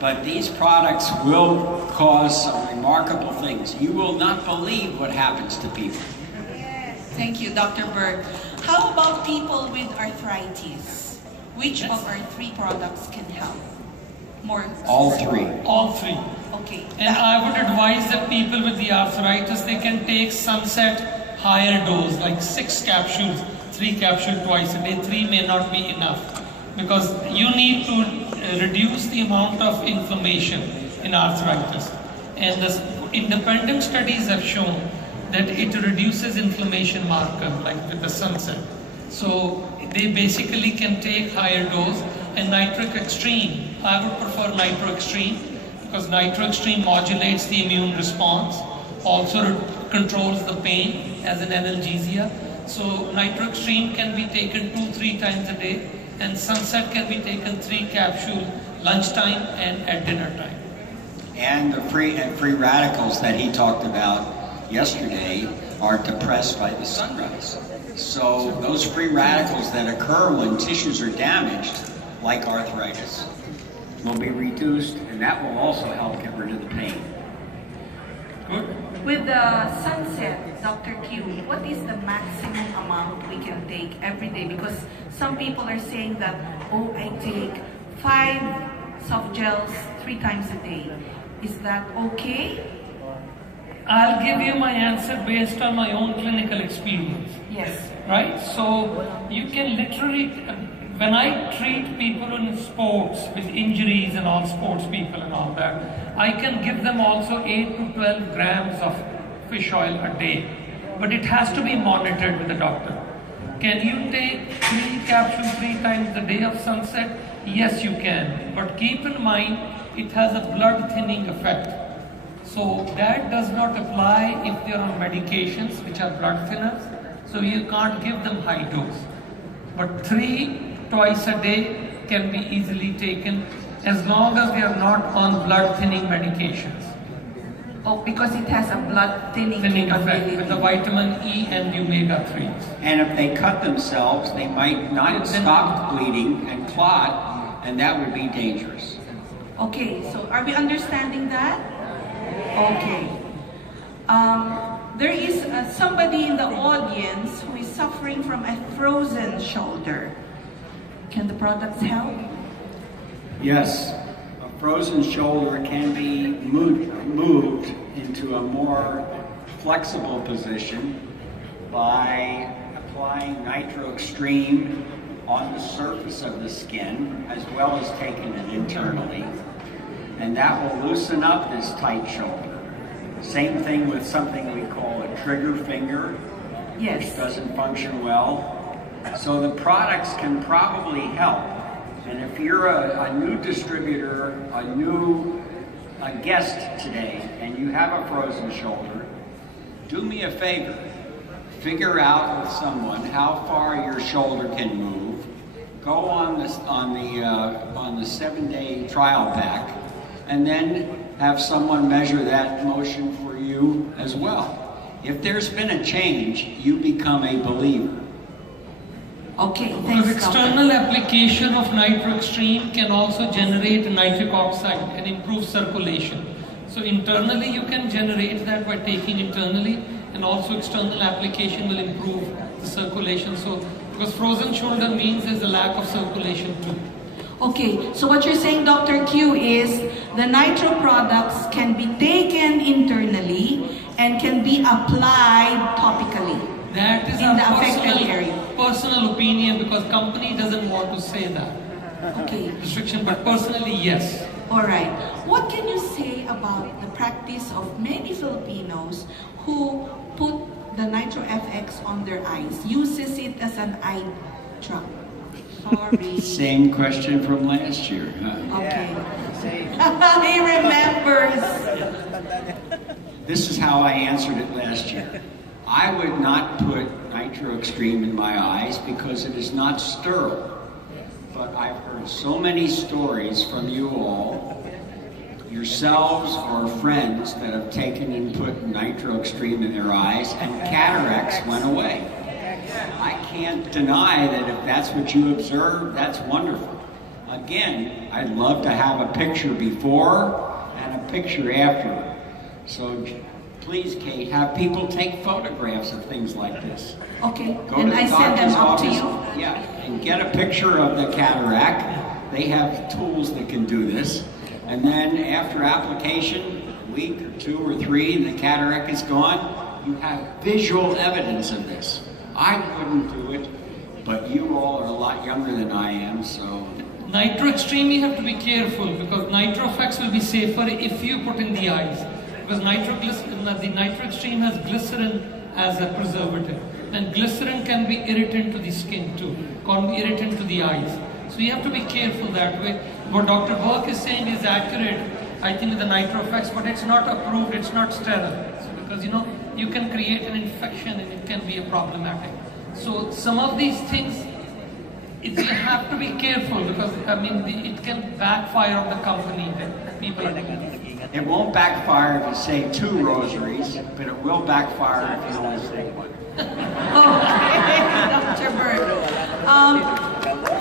But these products will cause some remarkable things. You will not believe what happens to people. Thank you, Dr. Berg. How about people with arthritis? Which of our three products can help? More. All three. All three. Okay. And I would advise that people with the arthritis, they can take Sunset higher dose, like 6 capsules, 3 capsules twice a day. 3 may not be enough, because you need to reduce the amount of inflammation in arthritis. And the independent studies have shown that it reduces inflammation marker, like with the Sunset. So they basically can take higher dose. And Nitro Extreme, I would prefer Nitro Extreme, because Nitro Extreme modulates the immune response, also controls the pain as an analgesia. So Nitro Extreme can be taken 2-3 times a day, and Sunset can be taken 3 capsules lunchtime and at dinner time. And the free radicals that he talked about yesterday are depressed by the sunrise. So those free radicals that occur when tissues are damaged, like arthritis, will be reduced, and that will also help get rid of the pain. Good. With the Sunset, Dr. Q, what is the maximum amount we can take every day? Because some people are saying that, oh, I take 5 soft gels 3 times a day. Is that okay? I'll give you my answer based on my own clinical experience. Yes. Right? So you can literally, when I treat people in sports with injuries and all, sports people and all that, I can give them also 8 to 12 grams of fish oil a day. But it has to be monitored with the doctor. Can you take 3 capsules 3 times a day of Sunset? Yes, you can. But keep in mind, it has a blood thinning effect. So that does not apply if they are on medications which are blood thinners. So you can't give them high dose. But 3 twice a day can be easily taken as long as they are not on blood thinning medications. Oh, because it has a blood thinning Effect with the vitamin E and omega-3s. And if they cut themselves, they might not stop bleeding and clot, and that would be dangerous. Okay, so are we understanding that? Okay. There is somebody in the audience who is suffering from a frozen shoulder. Can the products help? Yes, a frozen shoulder can be moved into a more flexible position by applying Nitro Extreme on the surface of the skin, as well as taking it internally. And that will loosen up this tight shoulder. Same thing with something we call a trigger finger, which doesn't function well. So the products can probably help. And if you're a new distributor, a guest today, and you have a frozen shoulder, do me a favor. Figure out with someone how far your shoulder can move. Go on the 7-day trial pack, and then have someone measure that motion for you as well. If there's been a change, you become a believer. Okay, thanks. Because external application of Nitro Extreme can also generate nitric oxide and improve circulation. So internally you can generate that by taking internally, and also external application will improve the circulation. So because frozen shoulder means there's a lack of circulation too. Okay, so what you're saying, Dr. Q, is the Nitro products can be taken internally and can be applied topically. That is in the affected area. Personal opinion, because company doesn't want to say that. Okay. Restriction, but personally, yes. All right. What can you say about the practice of many Filipinos who put the Nitro FX on their eyes, uses it as an eye drop? Sorry. Same question from last year, huh? Okay. He remembers. This is how I answered it last year. I would not put Nitro Extreme in my eyes because it is not sterile. But I've heard so many stories from you all, yourselves or friends, that have taken and put Nitro Extreme in their eyes and cataracts went away. I can't deny that if that's what you observe, that's wonderful. again, I'd love to have a picture before and a picture after. So please, Kate, have people take photographs of things like this. Okay, Go and to the I send them doctor's up to office, you? yeah, and get a picture of the cataract. They have tools that can do this. And then after application, a week or 2 or 3, and the cataract is gone, you have visual evidence of this. I wouldn't do it, but you all are a lot younger than I am, so... Nitro Extreme, you have to be careful because NitroFX will be safer if you put in the eyes. Because the Nitro Extreme has glycerin as a preservative. And glycerin can be irritant to the skin too, can be irritant to the eyes. So you have to be careful that way. What Dr. Burke is saying is accurate, I think, with the NitroFX, but it's not approved, it's not sterile. So because you can create an infection and it can be a problematic. So some of these things, you have to be careful because it can backfire on the company that people are thinking. It won't backfire if you say 2 rosaries, but it will backfire if you only say 1. Okay, Dr. Burke.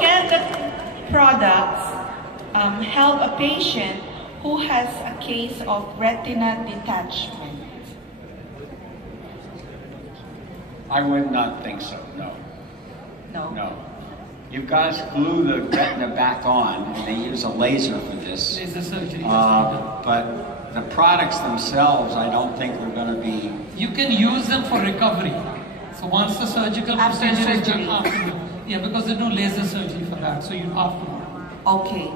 Can the products help a patient who has a case of retina detachment? I would not think so, no. No. No. You've got to glue the retina back on, and they use a laser for this. Laser surgery. But the products themselves, I don't think are going to be... You can use them for recovery. So once the surgical After procedure is surgery. done afterward. Yeah, because they do laser surgery for that, so you have to. Okay.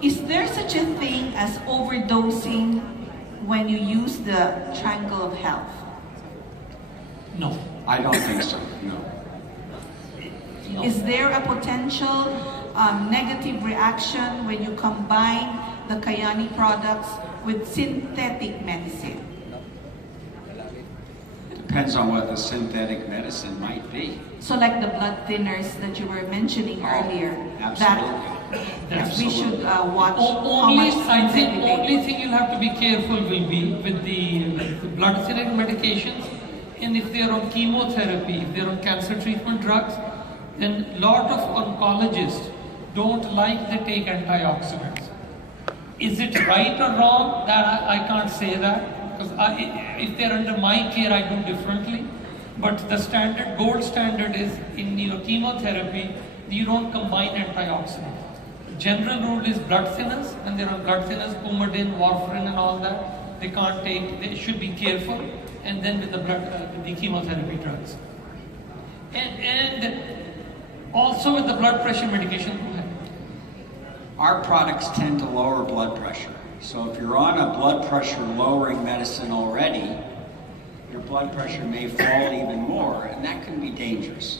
Is there such a thing as overdosing when you use the Triangle of Health? No. I don't think so, no. No. Is there a potential negative reaction when you combine the Kyani products with synthetic medicine? Depends on what the synthetic medicine might be. So like the blood thinners that you were mentioning earlier, that we should watch how much I think synthetic they only thing you'll have to be careful will be with the blood thinner medications, and if they're on chemotherapy, if they're on cancer treatment drugs, then a lot of oncologists don't like they take antioxidants. Is it right or wrong? That I can't say that, because if they're under my care, I do differently. But the gold standard is in your chemotherapy, you don't combine antioxidants. General rule is blood thinners, and there are blood thinners, Coumadin, warfarin, and all that. They can't take. They should be careful, and then with the chemotherapy drugs, and also with the blood pressure medication. Go ahead. Our products tend to lower blood pressure. So if you're on a blood pressure lowering medicine already, your blood pressure may fall even more, and that can be dangerous.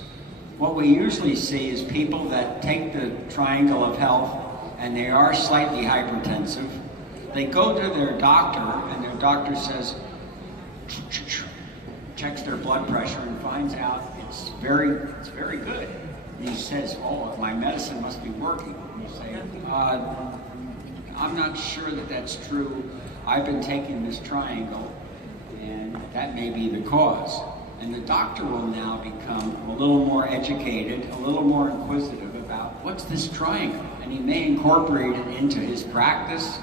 What we usually see is people that take the Triangle of Health and they are slightly hypertensive. They go to their doctor and their doctor says, checks their blood pressure and finds out it's very good. And he says, oh, my medicine must be working. You say, I'm not sure that that's true. I've been taking this Triangle and that may be the cause. And the doctor will now become a little more educated, a little more inquisitive about what's this Triangle. And he may incorporate it into his practice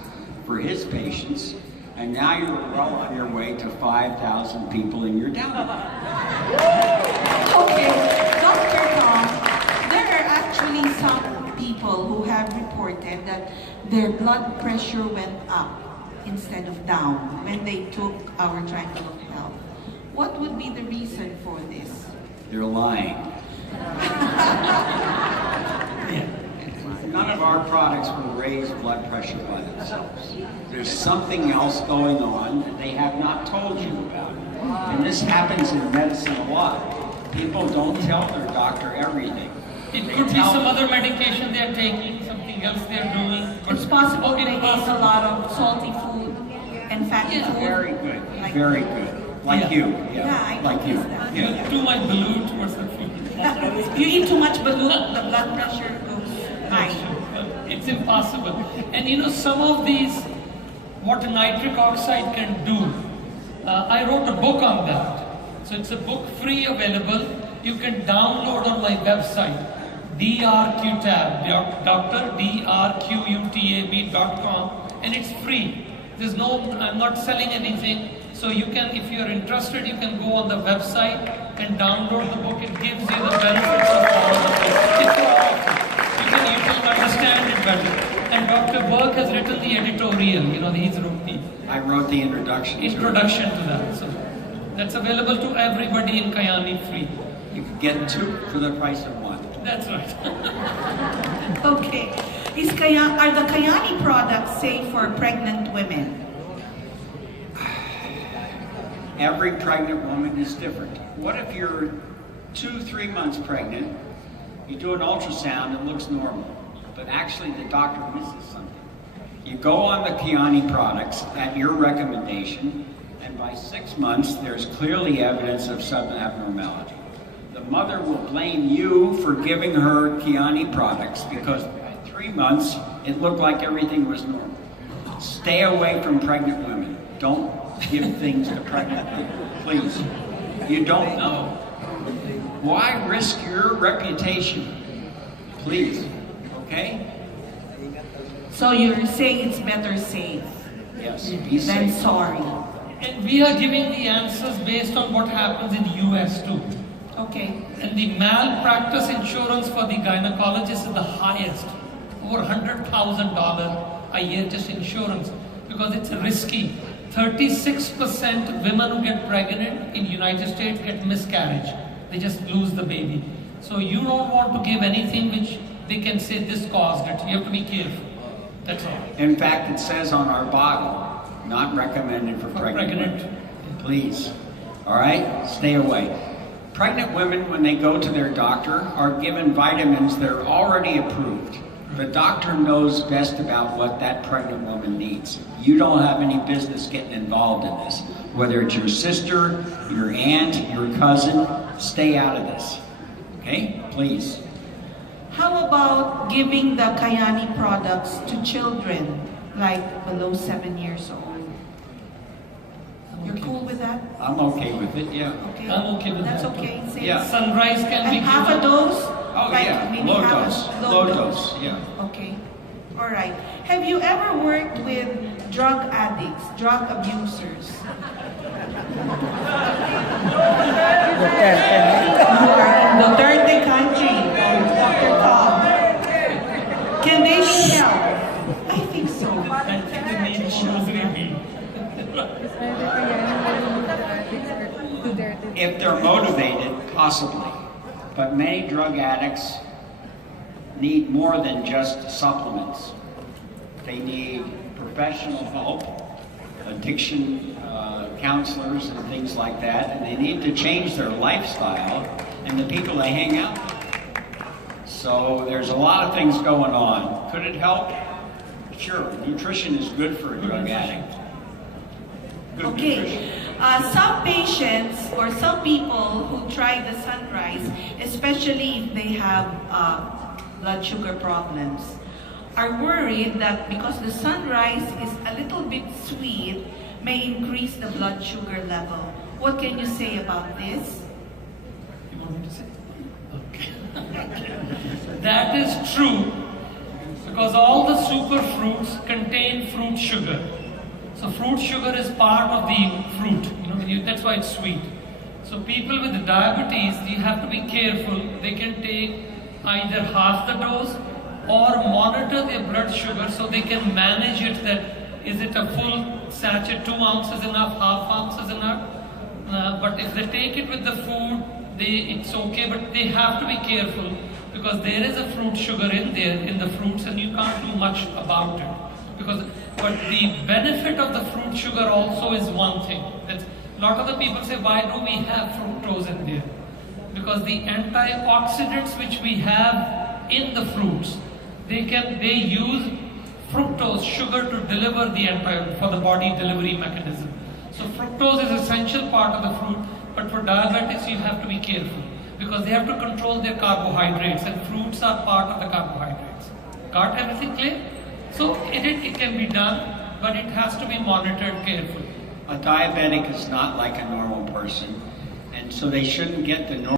for his patients. And now you're well on your way to 5,000 people in your down. Okay, Dr. Tom, there are actually some people who have reported that their blood pressure went up instead of down when they took our Triangle of Health. What would be the reason for this? They're lying. None of our products will raise blood pressure by themselves. There's something else going on that they have not told you about. And this happens in medicine a lot. People don't tell their doctor everything. It could be some other medication they're taking, something else they're doing. It's possible they ate a lot of salty food and fatty food. Very good, very good. Like you, I like you. noticed that. You're too much balut towards the food. You eat too much balut, the blood pressure goes high. It's impossible. And some of these, what nitric oxide can do, I wrote a book on that. So it's a book free available. You can download on my website, drqtab, drqtab.com, and it's free. There's no, I'm not selling anything. So you can, if you're interested, you can go on the website and download the book. It gives you the benefits of all of it. It's all, you can understand it better. And Dr. Burke has written the editorial, I wrote the introduction to that. So that's available to everybody in Kyani free. You can get two for the price of one. That's right. Okay. Are the Kyani products safe for pregnant women? Every pregnant woman is different. What if you're 2-3 months pregnant, you do an ultrasound, it looks normal, but actually the doctor misses something. You go on the Kyani products at your recommendation, and by 6 months, there's clearly evidence of some abnormality. The mother will blame you for giving her Kyani products because by 3 months, it looked like everything was normal. Stay away from pregnant women. Don't give things to pregnant women, please. You don't know. Why risk your reputation? Please, okay? So you're saying it's better safe Yes, be than safe. sorry. And we are giving the answers based on what happens in the US too. Okay. And the malpractice insurance for the gynecologist is the highest, over $100,000 a year just insurance, because it's risky. 36% women who get pregnant in United States get miscarriage. They just lose the baby. So you don't want to give anything which they can say this caused it. You have to be careful. That's all. In fact, it says on our bottle, not recommended for pregnant women. Please, all right? Stay away. Pregnant women, when they go to their doctor, are given vitamins that are already approved. The doctor knows best about what that pregnant woman needs. You don't have any business getting involved in this. Whether it's your sister, your aunt, your cousin, stay out of this. Okay? Please. How about giving the Kyani products to children, like below 7 years old? You're cool with that? I'm okay with it, yeah. Okay. I'm okay with That's that. okay. Say Yeah. Sunrise can be And half a given. dose? Oh, Like yeah. maybe Low half a dose. low Low dose. dose, yeah. Okay. All right. Have you ever worked with drug addicts, drug abusers? You are in Duterte country, Dr. Cobb. Can they be helped? I think so. If they're motivated, possibly. But many drug addicts need more than just supplements. They need professional help, addiction counselors and things like that, and they need to change their lifestyle and the people they hang out with. So there's a lot of things going on. Could it help? Sure. Nutrition is good for a drug addict. Good nutrition. Okay. Some patients or some people who try the sunrise, especially if they have blood sugar problems, are worried that because the sunrise is a little bit sweet, may increase the blood sugar level. What can you say about this? You want me to say? Okay. That is true, because all the super fruits contain fruit sugar. So fruit sugar is part of the fruit. That's why it's sweet. So people with diabetes, you have to be careful. They can take either half the dose or monitor their blood sugar so they can manage it. That is it a full sachet, 2 ounces enough, half ounces enough? But if they take it with the food, it's okay. But they have to be careful because there is a fruit sugar in there in the fruits, and you can't do much about it. But the benefit of the fruit sugar also is one thing. A lot of the people say, why do we have fructose in there? Because the antioxidants which we have in the fruits, they use fructose sugar to deliver for the body delivery mechanism. So fructose is essential part of the fruit, but for diabetics you have to be careful because they have to control their carbohydrates, and fruits are part of the carbohydrates. Got everything clear? So it can be done, but it has to be monitored carefully. A diabetic is not like a normal person, and so they shouldn't get the normal